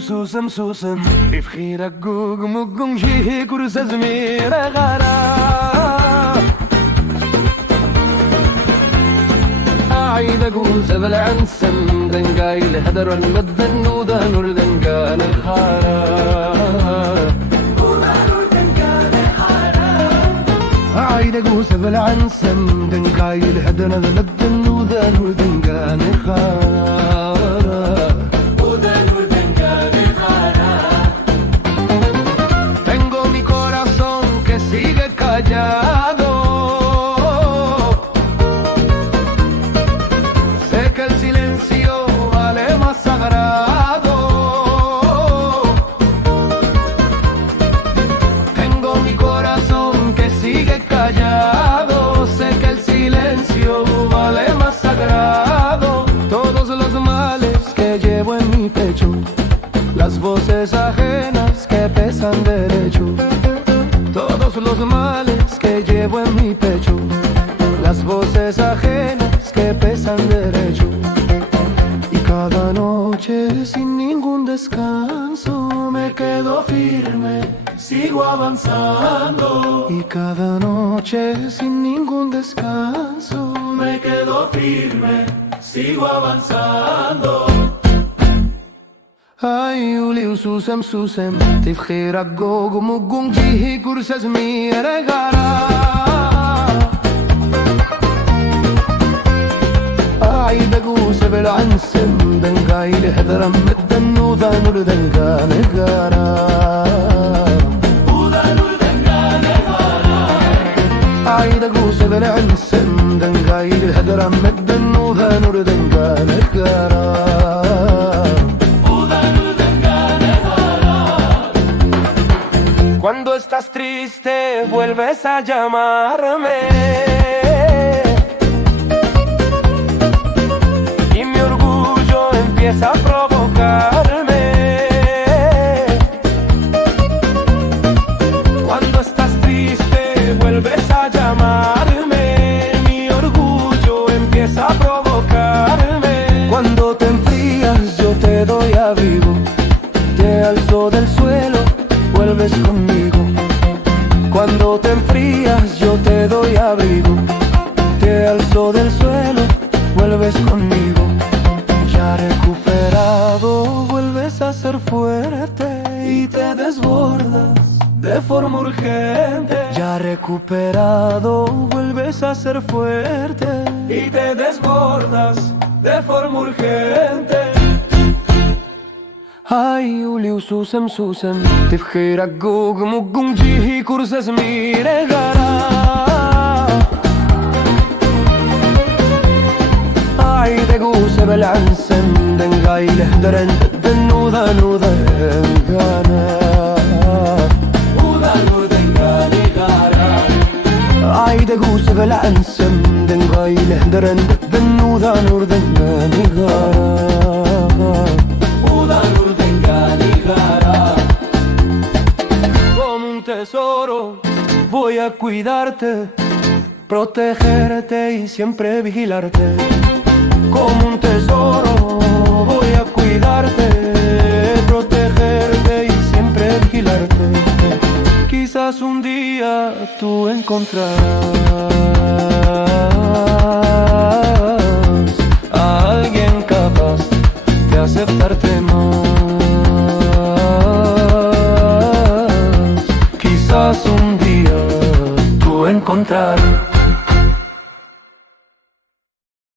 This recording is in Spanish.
susam susam Ifkhira gug mugung jihi kursaz mira gara عايدة جوز بالعنسم دنقاي الهدر المدن ودانور دنقان الخارا عايدة جوز بالعنسم دنقاي الهدر المدن ودانور دنقان الخارا Tengo mi corazón que sigue callado. Sé que el silencio vale más sagrado. Tengo mi corazón que sigue callado. Sé que el silencio vale más sagrado. Todos los males que llevo en mi pecho, las voces ajenas que pesan derecho, todos los males que llevo en mi pecho, las voces ajenas que pesan derecho. Y cada noche sin ningún descanso me quedo firme, sigo avanzando. Y cada noche sin ningún descanso me quedo firme, sigo avanzando. Ay, Uliu susem susem Tifkhira gogo mugung jihi kursas mira gara Ay, daguse بالعنسم دنقاي لهدرم مدن وذانور دنقان gara Ay, daguse بالعنسم دنقاي لهدرم مدن وذانور دنقان gara Cuando estás triste vuelves a llamarme y mi orgullo empieza a provocarme. Cuando estás triste vuelves a llamarme, mi orgullo empieza a provocarme. Cuando te enfrías yo te doy abrigo, te alzo del suelo, vuelves conmigo. Cuando te enfrías yo te doy abrigo, te alzo del suelo, vuelves conmigo. Ya recuperado vuelves a ser fuerte y te desbordas de forma urgente. Ya recuperado vuelves a ser fuerte y te desbordas de forma urgente. Ay, Uliu susem susem Tifkhira gog mugung jihi kursas mira gara Ay, daguse بالعنسم دنقاي لهدرن مدن وذانور دنقانا وذانور دنقاني غارا Ay, daguse بالعنسم دنقاي لهدرن مدن وذانور دنقاني غارا Como un tesoro voy a cuidarte, protegerte y siempre vigilarte. Como un tesoro voy a cuidarte, protegerte y siempre vigilarte. Quizás un día tú encontrarás a alguien capaz de aceptarte más. Quizás un día tú encontrar